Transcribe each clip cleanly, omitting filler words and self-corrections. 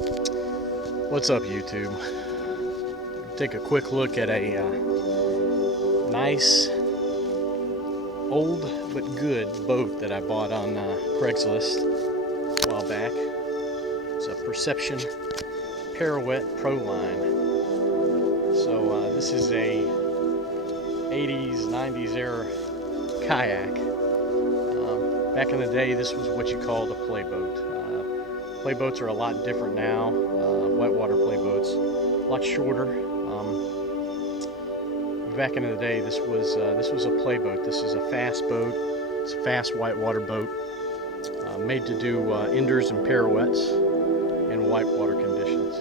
What's up, YouTube? Take a quick look at a nice, old but good boat that I bought on Craigslist a while back. It's a Perception Pirouette Pro Line. So this is a 80s, 90s era kayak. Back in the day, this was what you called a playboat. Playboats are a lot different now. Whitewater playboats, a lot shorter. Back in the day, this was a playboat. This is a fast boat. It's a fast whitewater boat, made to do inders and pirouettes in whitewater conditions.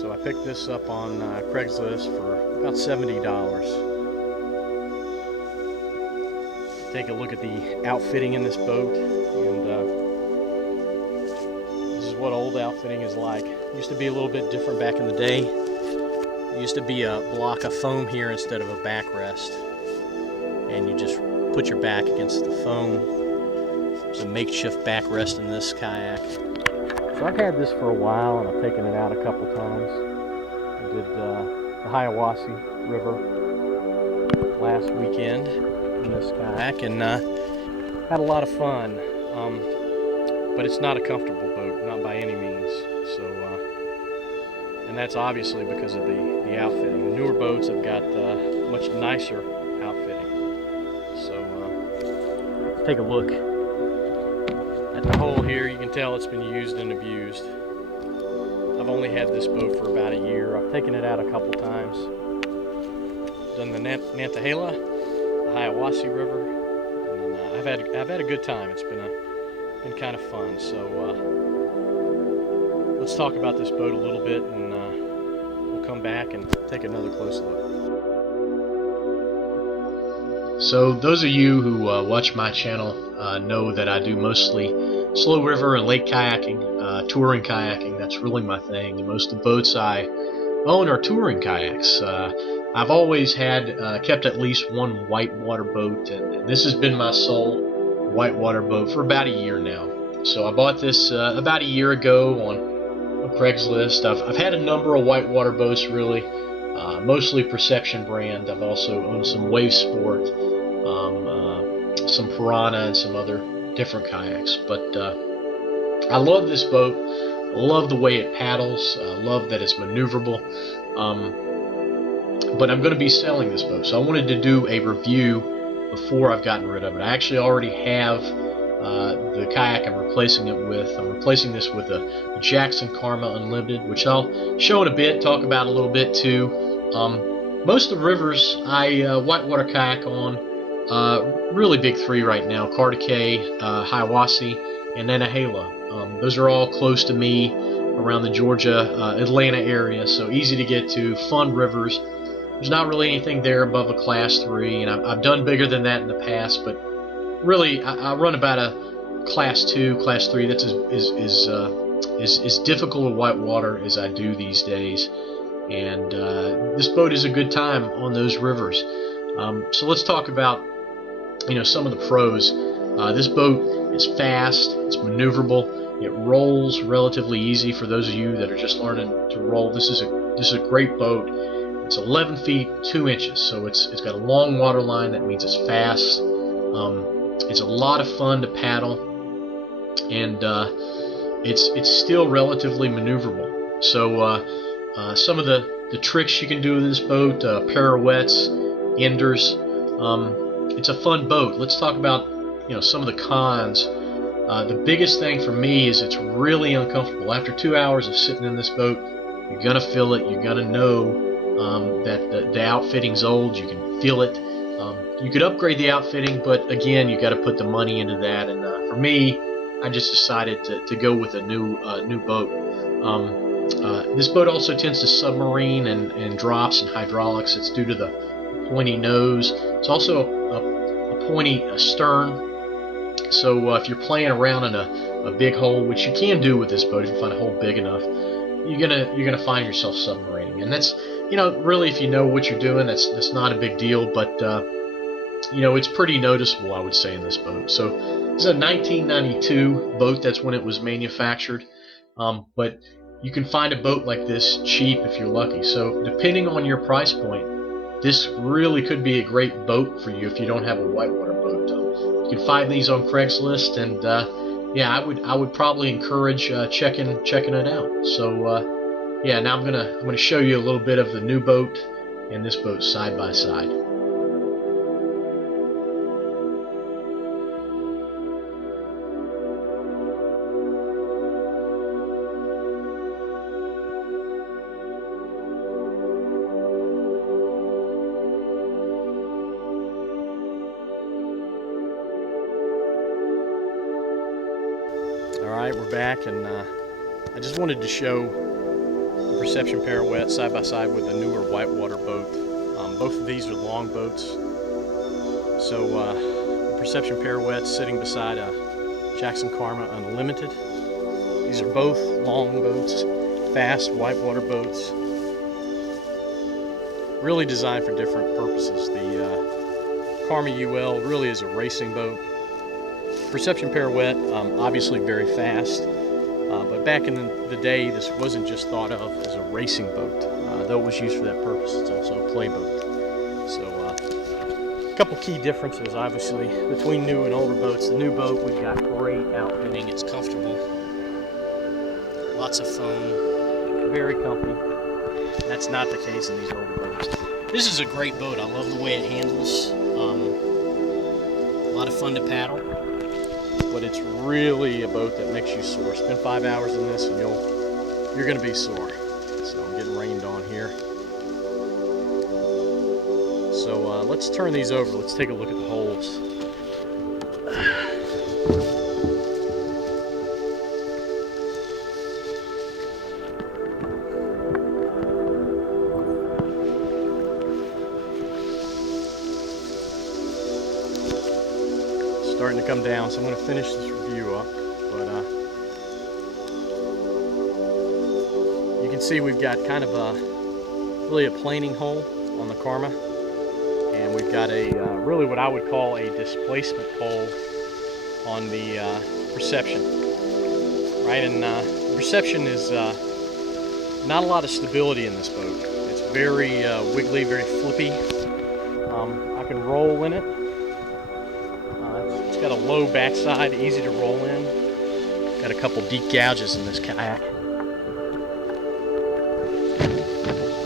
So I picked this up on Craigslist for about $70. Take a look at the outfitting in this boat, and this is what old outfitting is like. It used to be a little bit different back in the day. It used to be a block of foam here instead of a backrest, and you just put your back against the foam. There's a makeshift backrest in this kayak. So I've had this for a while, and I've taken it out a couple times. I did the Hiawassee River last weekend in this kayak, and had a lot of fun. But it's not a comfortable boat, not by any means. So, and that's obviously because of the outfitting. The newer boats have got much nicer outfitting. So, let's take a look at the hull here. You can tell it's been used and abused. I've only had this boat for about a year. I've taken it out a couple times. Done the Nantahala, the Hiawassee River, and I've had a good time. It's been kind of fun. So let's talk about this boat a little bit, and we'll come back and take another close look. So those of you who watch my channel know that I do mostly slow river and lake kayaking, touring kayaking. That's really my thing. And most of the boats I own are touring kayaks. I've always kept at least one whitewater boat, and this has been my sole whitewater boat for about a year now. So I bought this about a year ago on Craigslist. I've had a number of whitewater boats, really, mostly Perception brand. I've also owned some Wave Sport, some Piranha, and some other different kayaks. But I love this boat. I love the way it paddles. I love that it's maneuverable. But I'm going to be selling this boat, so I wanted to do a review before I've gotten rid of it. I actually already have the kayak I'm replacing it with. I'm replacing this with a Jackson Karma Unlimited, which I'll show in a bit, talk about a little bit too. Most of the rivers I whitewater kayak on, really big three right now: Kayak, Hiawassee, and Nantahala. Those are all close to me around the Georgia, Atlanta area, so easy to get to, fun rivers. There's not really anything there above a Class 3, and I've done bigger than that in the past, but really I run about a Class 2, Class 3. That's as difficult a whitewater as I do these days, and this boat is a good time on those rivers. So let's talk about some of the pros. This boat is fast, it's maneuverable, it rolls relatively easy for those of you that are just learning to roll. This is a great boat. It's 11 feet 2 inches, so it's got a long water line. That means it's fast. It's a lot of fun to paddle, and it's still relatively maneuverable. So some of the tricks you can do with this boat, pirouettes, enders. It's a fun boat. Let's talk about some of the cons. The biggest thing for me is it's really uncomfortable. After 2 hours of sitting in this boat, you're gonna feel it. You're gonna know that the outfitting's old. You can feel it. You could upgrade the outfitting, but again, you got to put the money into that. And for me, I just decided to go with a new boat. This boat also tends to submarine and drops in hydraulics. It's due to the pointy nose. It's also a pointy stern. So if you're playing around in a big hole, which you can do with this boat if you find a hole big enough, you're gonna find yourself submarining. And that's really, if you know what you're doing, that's not a big deal. But it's pretty noticeable, I would say, in this boat. So this is a 1992 boat. That's when it was manufactured. but you can find a boat like this cheap if you're lucky. So depending on your price point, this really could be a great boat for you if you don't have a whitewater boat. You can find these on Craigslist, and yeah, I would probably encourage checking it out. So yeah, now I'm gonna show you a little bit of the new boat and this boat side by side. Alright, we're back, and I just wanted to show the Perception Pirouette side by side with the newer whitewater boat. Both of these are long boats. So the Perception Pirouette sitting beside a Jackson Karma Unlimited. These are both long boats, fast whitewater boats, really designed for different purposes. The Karma UL really is a racing boat. Perception Pirouette, obviously very fast, but back in the day, this wasn't just thought of as a racing boat. Though it was used for that purpose, it's also a play boat. So a couple key differences, obviously, between new and older boats. The new boat, we've got great outfitting. It's comfortable, lots of foam, very comfy. That's not the case in these older boats. This is a great boat. I love the way it handles. A lot of fun to paddle. But it's really a boat that makes you sore. Spend 5 hours in this and you're going to be sore. So I'm getting rained on here. So let's turn these over. Let's take a look at the holes. Starting to come down, so I'm going to finish this review up, but you can see we've got kind of really a planing hole on the Karma, and we've got a really what I would call a displacement hole on the Perception, right? And Perception is not a lot of stability in this boat. It's very wiggly, very flippy. I can roll in it. It's got a low backside, easy to roll in. Got a couple deep gouges in this kayak.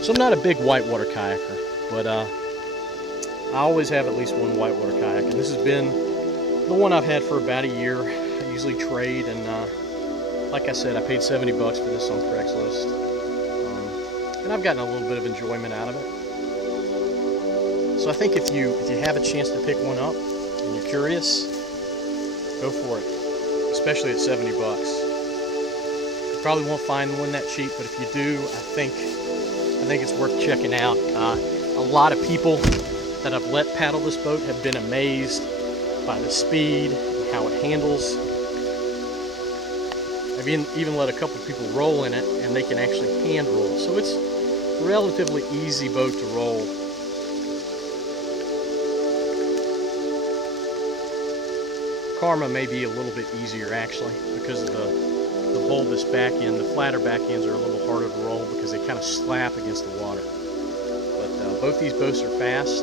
So I'm not a big whitewater kayaker, but I always have at least one whitewater kayak, and this has been the one I've had for about a year. I usually trade, and like I said, I paid 70 bucks for this on Craigslist, and I've gotten a little bit of enjoyment out of it. So I think if you have a chance to pick one up and you're curious, go for it, especially at 70 bucks. You probably won't find one that cheap, but if you do, I think it's worth checking out. A lot of people that I've let paddle this boat have been amazed by the speed and how it handles. I've even let a couple people roll in it, and they can actually hand roll. So it's a relatively easy boat to roll. Karma may be a little bit easier actually because of the bulbous back end. The flatter back ends are a little harder to roll because they kind of slap against the water. But both these boats are fast.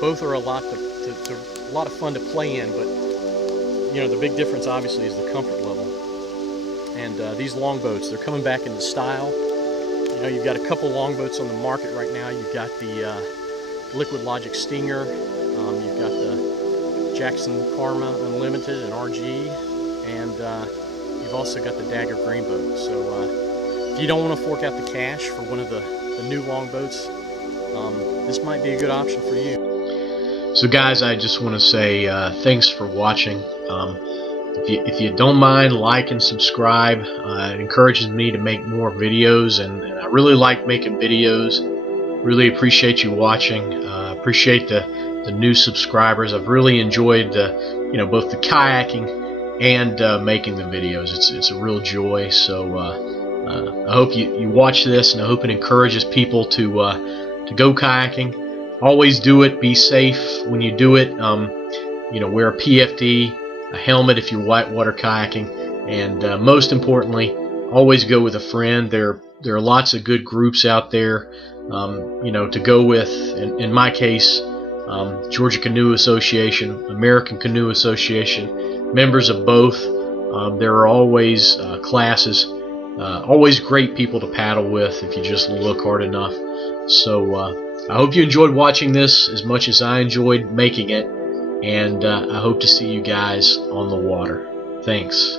Both are a lot of fun to play in, but you know, the big difference obviously is the comfort level. And these long boats, they're coming back into style. You know, you've got a couple long boats on the market right now. You've got the Liquid Logic Stinger. You've got the Jackson Karma Unlimited and RG, and you've also got the Dagger Green boat. So if you don't want to fork out the cash for one of the new long boats, this might be a good option for you. So guys, I just want to say thanks for watching. If you don't mind, like and subscribe. It encourages me to make more videos, and I really like making videos. Really appreciate you watching. Appreciate the new subscribers. I've really enjoyed both the kayaking and making the videos. It's a real joy. So I hope you watch this, and I hope it encourages people to go kayaking. Always do it. Be safe when you do it. Wear a PFD, a helmet if you're whitewater kayaking, And most importantly, always go with a friend. There are lots of good groups out there, to go with. In my case, Georgia Canoe Association, American Canoe Association, members of both. There are always classes, always great people to paddle with if you just look hard enough. So I hope you enjoyed watching this as much as I enjoyed making it, and I hope to see you guys on the water. Thanks.